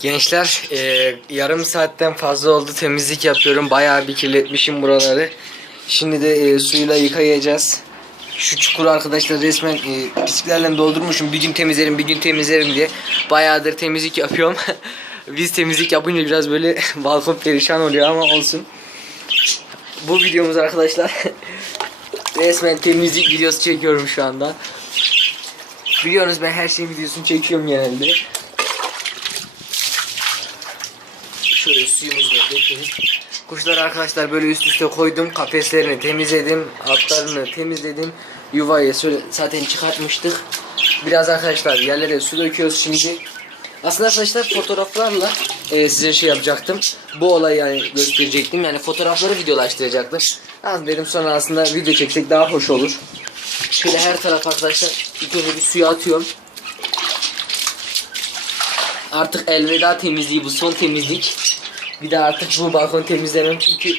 Gençler e, yarım saatten fazla oldu temizlik yapıyorum. Bayağı bir kirletmişim buraları. Şimdi de e, suyla yıkayacağız. Şu çukuru arkadaşlar resmen e, pisliklerle doldurmuşum. Bir gün temizlerim bir gün temizlerim diye. Bayağıdır temizlik yapıyorum. Biz temizlik yapınca biraz böyle balkon perişan oluyor ama olsun. Bu videomuz arkadaşlar resmen temizlik videosu çekiyorum şu anda. Biliyorsunuz ben her şeyin videosunu çekiyorum genelde. Şöyle suyumuzu da. Kuşları arkadaşlar böyle üst üste koydum. Kafeslerini temizledim. Altlarını temizledim. Yuvayı zaten çıkartmıştık. Biraz arkadaşlar yerlere su döküyoruz şimdi. Aslında arkadaşlar fotoğraflarla e, size şey yapacaktım. Bu olayı yani gösterecektim. Yani fotoğrafları videolaştıracaktım. Az dedim sonra aslında video çeksek daha hoş olur. Şöyle her taraf arkadaşlar ilk önce bir suya atıyorum. Artık elveda temizliği bu son temizlik. Bir de artık bu balkon temizlemem çünkü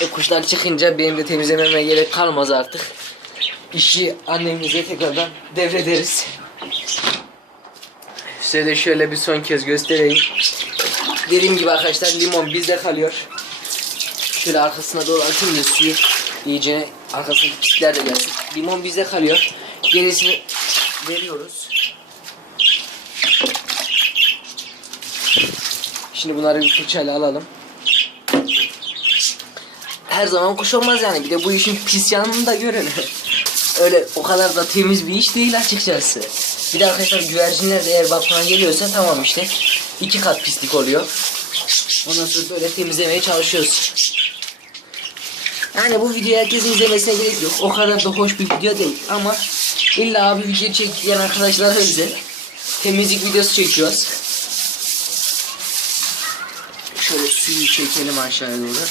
e, kuşlar çıkınca benim de temizlememe gerek kalmaz artık. İşi annemize tekrardan devrederiz. Size de şöyle bir son kez göstereyim. Dediğim gibi arkadaşlar limon bizde kalıyor. Şöyle arkasına doğru atayım da suyu iyice arkasındaki pisler de gelsin. Limon bizde kalıyor. Gerisini veriyoruz. Şimdi bunları bir fırçayla alalım. Her zaman kuş olmaz yani. Bir de bu işin pis yanını da görün. Öyle o kadar da temiz bir iş değil açıkçası. Bir de arkadaşlar güvercinler de eğer balkona geliyorsa tamam işte. iki kat pislik oluyor. Ondan sonra böyle temizlemeye çalışıyoruz. Yani bu videoyu herkesin izlemesine gerek yok. O kadar da hoş bir video değil ama illa abi video çekilen arkadaşlar özel. Temizlik videosu çekiyoruz. Şöyle suyu çekelim aşağıya doğru.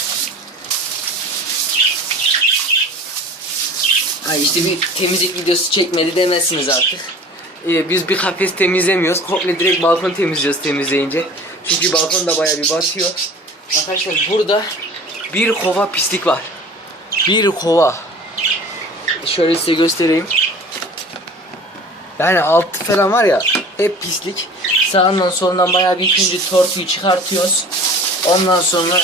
Ay işte bir temizlik videosu çekmedi demezsiniz artık. Ee, biz bir kafes temizlemiyoruz. Komple direkt balkon temizliyoruz temizleyince. Çünkü balkon da bayağı bir batıyor. Arkadaşlar burada bir kova pislik var. Bir kova. Şöyle size göstereyim. Yani altı falan var ya hep pislik. Sağından solundan bayağı bir ikinci tortuyu çıkartıyoruz. Ondan sonra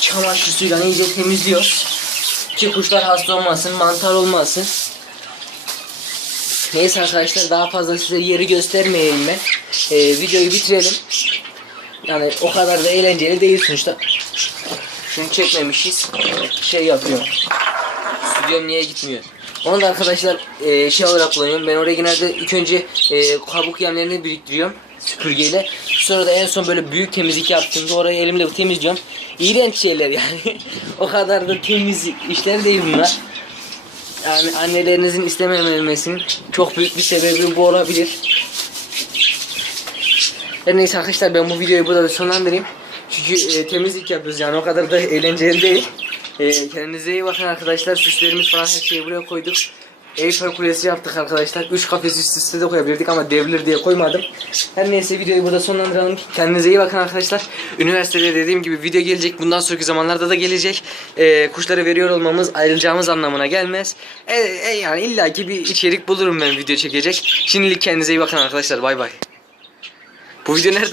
çamaşır suyla iyice temizliyoruz. Ki kuşlar hasta olmasın, mantar olmasın. Neyse arkadaşlar daha fazla size yeri göstermeyeyim ben. Ee, videoyu bitirelim. Yani o kadar da eğlenceli değil sonuçta. Şunu çekmemişiz. Şey yapıyor. Stüdyom niye gitmiyor? Onu da arkadaşlar e, şey olarak kullanıyorum. Ben oraya genelde ilk önce e, kabuk yemlerini biriktiriyorum süpürgeyle. Sonra da en son böyle büyük temizlik yaptığımda orayı elimle temizliyorum. İğrenç şeyler yani. o kadar da temiz işler değil bunlar. Yani annelerinizin istemememesinin çok büyük bir sebebi bu olabilir. Her neyse arkadaşlar ben bu videoyu burada da sonlandırayım. Çünkü e, temizlik yapıyoruz yani o kadar da eğlenceli değil. E, kendinize iyi bakın arkadaşlar. Süslerimiz falan her şeyi buraya koyduk. Eyfel Kulesi yaptık arkadaşlar. 3 kafes üst üste de koyabilirdik ama devrilir diye koymadım. Her neyse videoyu burada sonlandıralım. Kendinize iyi bakın arkadaşlar. Üniversitede dediğim gibi video gelecek. Bundan sonraki zamanlarda da gelecek. Ee, kuşları veriyor olmamız ayrılacağımız anlamına gelmez. E, e, yani illaki bir içerik bulurum ben video çekecek. Şimdilik kendinize iyi bakın arkadaşlar. Bay bay. Bu video nereden